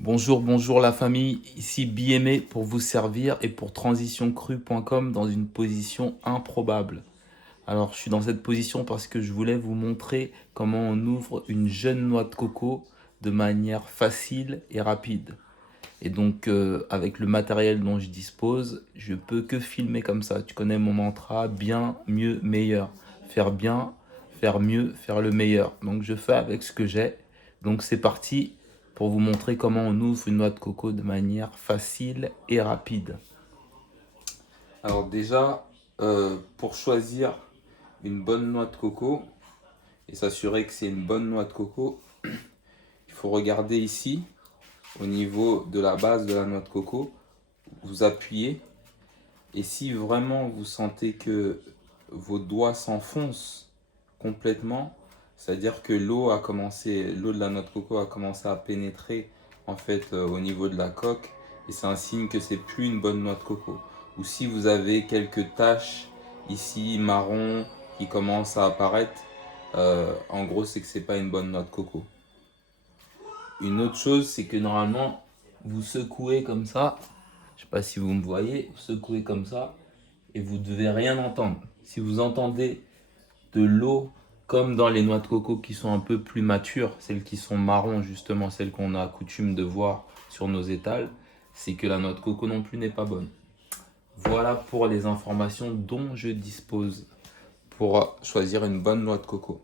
Bonjour, bonjour la famille, ici BME pour vous servir et pour transitioncrue.com dans une position improbable. Alors je suis dans cette position parce que je voulais vous montrer comment on ouvre une jeune noix de coco de manière facile et rapide. Et donc avec le matériel dont je dispose, je peux que filmer comme ça. Tu connais mon mantra, bien, mieux, meilleur. Faire bien, faire mieux, faire le meilleur. Donc je fais avec ce que j'ai. Donc c'est parti pour vous montrer comment on ouvre une noix de coco de manière facile et rapide. Alors déjà, pour choisir une bonne noix de coco et s'assurer que c'est une bonne noix de coco, il faut regarder ici au niveau de la base de la noix de coco, vous appuyez et si vraiment vous sentez que vos doigts s'enfoncent complètement, c'est-à-dire que l'eau de la noix de coco a commencé à pénétrer en fait au niveau de la coque et c'est un signe que c'est plus une bonne noix de coco. Ou si vous avez quelques taches ici marron qui commencent à apparaître, en gros c'est que c'est pas une bonne noix de coco. Une autre chose, c'est que normalement, vous secouez comme ça. Je sais pas si vous me voyez, vous secouez comme ça et vous devez rien entendre. Si vous entendez de l'eau comme dans les noix de coco qui sont un peu plus matures, celles qui sont marron justement, celles qu'on a coutume de voir sur nos étals, c'est que la noix de coco non plus n'est pas bonne. Voilà pour les informations dont je dispose pour choisir une bonne noix de coco.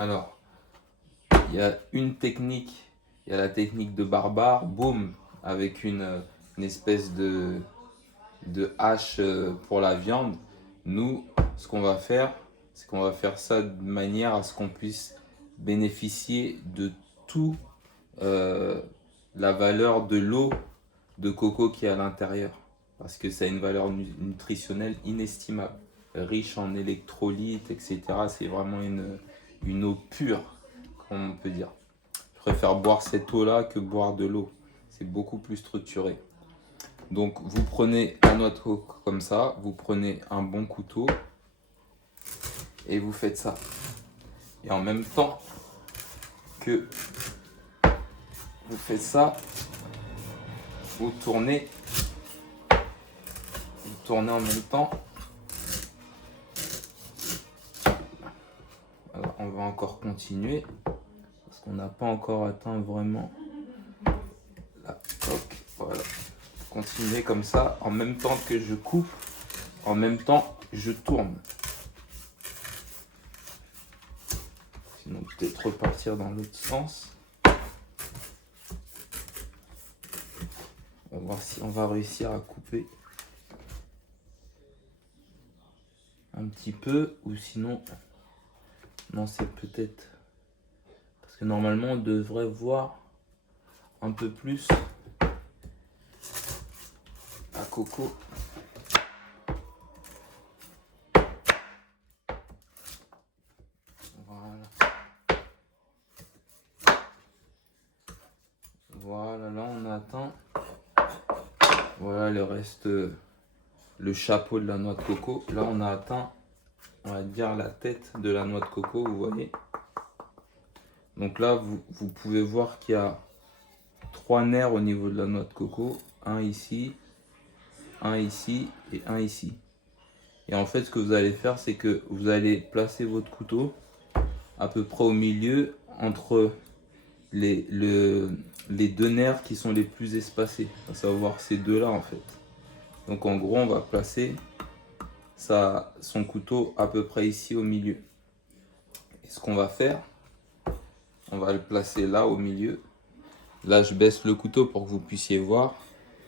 Alors, il y a une technique, il y a la technique de barbare, boum, avec une espèce de hache pour la viande. Nous, ce qu'on va faire, c'est qu'on va faire ça de manière à ce qu'on puisse bénéficier de tout la valeur de l'eau de coco qui est à l'intérieur. Parce que ça a une valeur nutritionnelle inestimable, riche en électrolytes, etc. C'est vraiment une eau pure, comme on peut dire. Je préfère boire cette eau-là que boire de l'eau. C'est beaucoup plus structuré. Donc vous prenez la noix de coco comme ça, vous prenez un bon couteau et vous faites ça. Et en même temps que vous faites ça, vous tournez en même temps. Alors on va encore continuer parce qu'on n'a pas encore atteint vraiment la coque. Voilà. Continuez comme ça, en même temps que je coupe, en même temps je tourne. Sinon peut-être repartir dans l'autre sens. On va voir si on va réussir à couper un petit peu ou sinon non, c'est peut-être parce que normalement on devrait voir un peu plus à coco. Voilà. Voilà, là on a atteint. Voilà le reste, le chapeau de la noix de coco. Là on a atteint, on va dire, la tête de la noix de coco, vous voyez. Donc là vous pouvez voir qu'il y a 3 nerfs au niveau de la noix de coco. Un ici et un ici. Et en fait ce que vous allez faire, c'est que vous allez placer votre couteau à peu près au milieu entre les deux nerfs qui sont les plus espacés, à savoir ces deux-là en fait. Donc en gros, on va placer son couteau à peu près ici au milieu. Et ce qu'on va faire, on va le placer là au milieu. Là, je baisse le couteau pour que vous puissiez voir.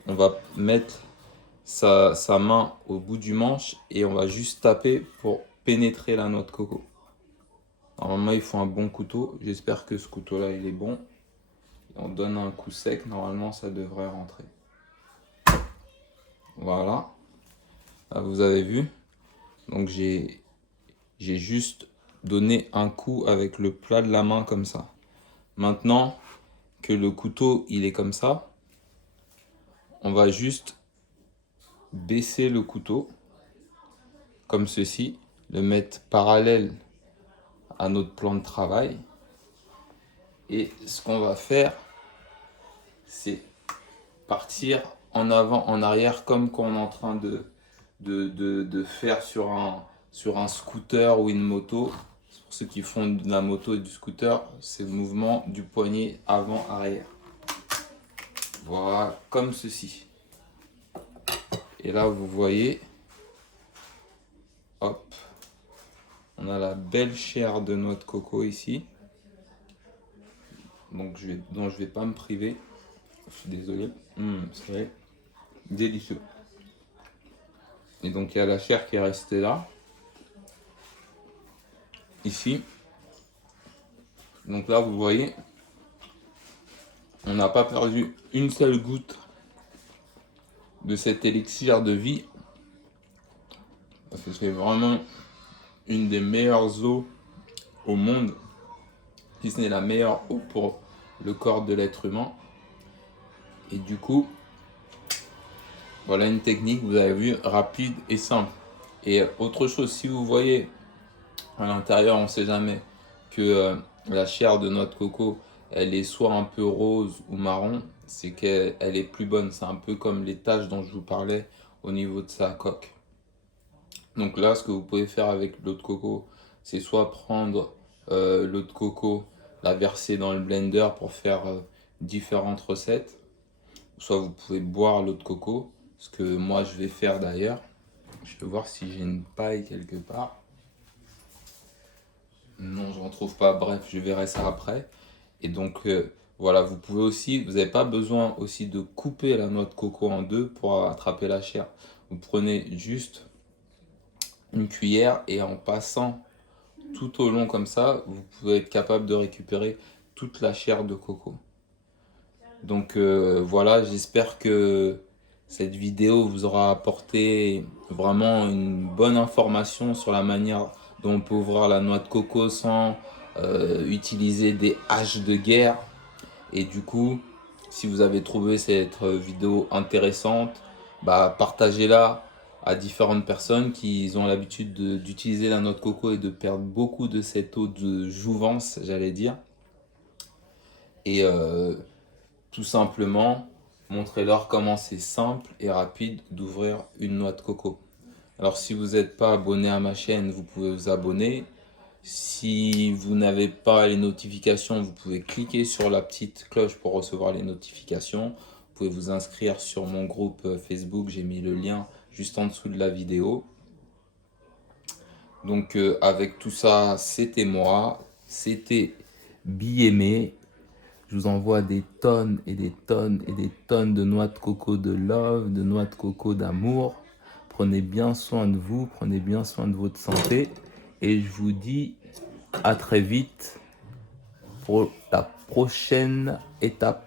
On va mettre sa main au bout du manche et on va juste taper pour pénétrer la noix de coco. Normalement, il faut un bon couteau. J'espère que ce couteau-là, il est bon. Et on donne un coup sec. Normalement, ça devrait rentrer. Voilà. Là, vous avez vu. Donc, j'ai juste donné un coup avec le plat de la main comme ça. Maintenant que le couteau, il est comme ça, on va juste baisser le couteau comme ceci, le mettre parallèle à notre plan de travail. Et ce qu'on va faire, c'est partir en avant, en arrière, comme quand on est en train de faire sur un scooter ou une moto. Pour ceux qui font de la moto et du scooter, c'est le mouvement du poignet avant-arrière. Voilà, comme ceci. Et là, vous voyez, hop, on a la belle chair de noix de coco ici. Donc, dont je vais pas me priver. Je suis désolé. C'est vrai. Délicieux. Et donc, il y a la chair qui est restée là. Ici. Donc là, vous voyez, on n'a pas perdu une seule goutte de cet élixir de vie. Parce que c'est vraiment une des meilleures eaux au monde. Si ce n'est la meilleure eau pour le corps de l'être humain. Et du coup, voilà une technique, vous avez vu, rapide et simple. Et autre chose, si vous voyez à l'intérieur, on ne sait jamais, que la chair de noix de coco, elle est soit un peu rose ou marron, c'est qu'elle est plus bonne. C'est un peu comme les taches dont je vous parlais au niveau de sa coque. Donc là, ce que vous pouvez faire avec l'eau de coco, c'est soit prendre l'eau de coco, la verser dans le blender pour faire différentes recettes, soit vous pouvez boire l'eau de coco, ce que moi je vais faire d'ailleurs. Je vais voir si j'ai une paille quelque part. Non, je ne retrouve pas. Bref, je verrai ça après. Et donc, voilà, vous pouvez aussi, vous n'avez pas besoin aussi de couper la noix de coco en deux pour attraper la chair. Vous prenez juste une cuillère et en passant tout au long comme ça, vous pouvez être capable de récupérer toute la chair de coco. Donc voilà, j'espère que cette vidéo vous aura apporté vraiment une bonne information sur la manière dont on peut ouvrir la noix de coco sans utiliser des haches de guerre. Et du coup, si vous avez trouvé cette vidéo intéressante, bah, partagez-la à différentes personnes qui ont l'habitude d'utiliser la noix de coco et de perdre beaucoup de cette eau de jouvence, j'allais dire. Et tout simplement, montrez-leur comment c'est simple et rapide d'ouvrir une noix de coco. Alors si vous n'êtes pas abonné à ma chaîne, vous pouvez vous abonner. Si vous n'avez pas les notifications, vous pouvez cliquer sur la petite cloche pour recevoir les notifications. Vous pouvez vous inscrire sur mon groupe Facebook, j'ai mis le lien juste en dessous de la vidéo. Donc avec tout ça, c'était moi, c'était Biémé. Je vous envoie des tonnes et des tonnes et des tonnes de noix de coco de love, de noix de coco d'amour. Prenez bien soin de vous, prenez bien soin de votre santé. Et je vous dis à très vite pour la prochaine étape.